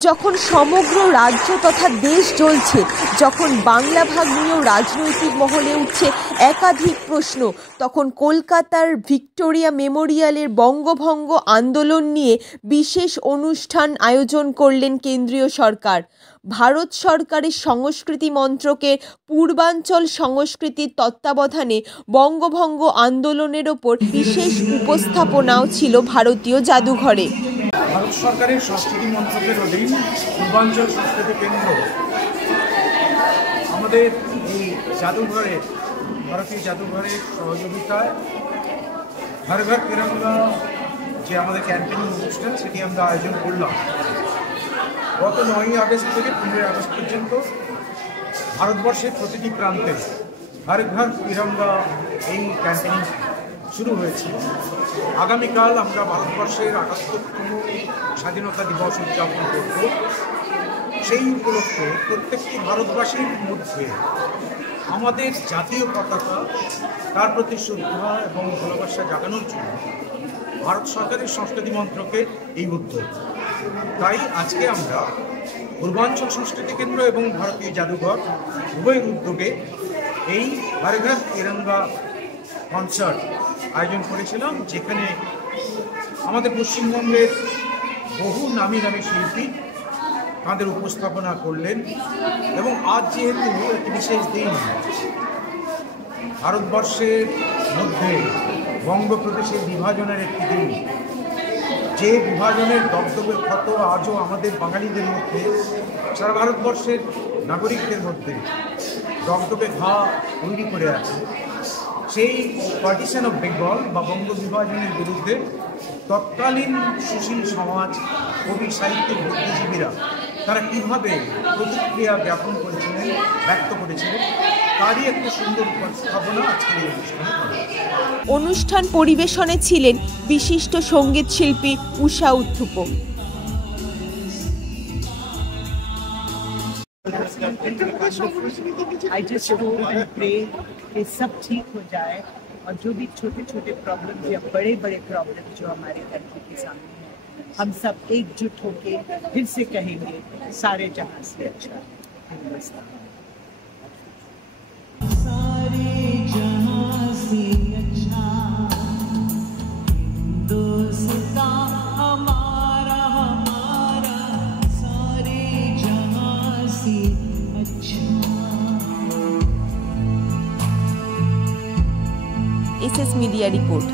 যখন সমগ্র রাজ্য তথা দেশ জ্বলছে, যখন বাংলা ভাগ নিয়েও রাজনৈতিক মহলে উঠছে একাধিক প্রশ্ন, তখন কলকাতার ভিক্টোরিয়া মেমোরিয়ালের বঙ্গভঙ্গ আন্দোলন নিয়ে বিশেষ অনুষ্ঠান আয়োজন করলেন কেন্দ্রীয় সরকার। ভারত সরকারের সংস্কৃতি মন্ত্রকের পূর্বাঞ্চল সংস্কৃতির তত্ত্বাবধানে বঙ্গভঙ্গ আন্দোলনের ওপর বিশেষ উপস্থাপনাও ছিল ভারতীয় জাদুঘরে। ভারত সরকারের সংস্কৃতি মন্ত্রকের অধীন পূর্বাঞ্চল সংস্কৃতি কেন্দ্র আমাদের এই জাদুঘরে, ভারতীয় জাদুঘরের সহযোগিতায় হর ঘর তিরঙ্গা যে আমাদের ক্যাম্পেইন অনুষ্ঠান, সেটি আমরা আয়োজন করলাম। গত 9ই আগস্ট থেকে 15ই আগস্ট পর্যন্ত ভারতবর্ষের প্রতিটি প্রান্তে হর ঘর তিরঙ্গা এই ক্যাম্পেইন শুরু হয়েছে। আগামীকাল আমরা ভারতবর্ষের 78তম স্বাধীনতা দিবস উদযাপন করব। সেই উপলক্ষে প্রত্যেকটি ভারতবাসীর মধ্যে আমাদের জাতীয় পতাকা, তার প্রতি শ্রদ্ধা এবং ভালোবাসা জাগানোর জন্য ভারত সরকারের সংস্কৃতি মন্ত্রকের এই উদ্যোগ। তাই আজকে আমরা পূর্বাঞ্চল সংস্কৃতি কেন্দ্র এবং ভারতীয় জাদুঘর উভয়ের উদ্যোগে এই হর ঘর তিরঙ্গা কনসার্ট আয়োজন করেছিলাম, যেখানে আমাদের পশ্চিমবঙ্গের বহু নামি দামি শিল্পী তাদের উপস্থাপনা করলেন। এবং আজ যেহেতু একটি বিশেষ দিন, ভারতবর্ষের মধ্যে বঙ্গপ্রদেশের বিভাজনের একটি দিন, যে বিভাজনের দগদগে ক্ষত আজও আমাদের বাঙালিদের মধ্যে, সারা ভারতবর্ষের নাগরিকদের মধ্যে দগদগে ঘা তৈরি করে আছে। সেই পার্টিশন অফ বেঙ্গল বা বঙ্গ বিভাজনের বিরুদ্ধে তৎকালীন সুশীল সমাজ, কবি, সাহিত্যিক, বুদ্ধিজীবীরা তারা কীভাবে প্রতিক্রিয়া জ্ঞাপন করেছিলেন, ব্যক্ত করেছিলেন, তারই একটা সুন্দর উপস্থাপনা আজকের এই অনুষ্ঠানে। অনুষ্ঠান পরিবেশনে ছিলেন বিশিষ্ট সঙ্গীত শিল্পী উষা Uthup. I just hope and pray कि सब ठीक हो जाए और जो भी छोटे छोटे प्रॉब्लम या बड़े बड़े प्रॉब्लम जो हमारे धरती के सामने हैं, हम सब एकजुट होके फिर से कहेंगे सारे जहां से अच्छा हिंदुस्तान। सारे जहां से अच्छा हिंदुस्तान हमारा हमारा, सारे जहां से अच्छा। SS media report.